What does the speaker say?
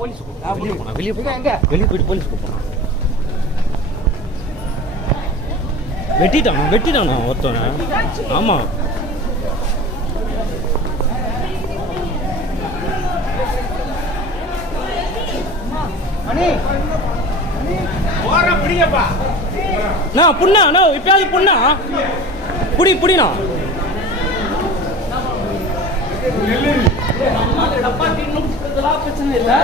Police வெளியே போயிட்டு police கூப்பிடுறான். வெட்டிட்டானா ஒருத்தவனை. ஆமாம், புண்ணா இப்பயாவது புண்ணா புடினா பிரச்சனை இல்லை.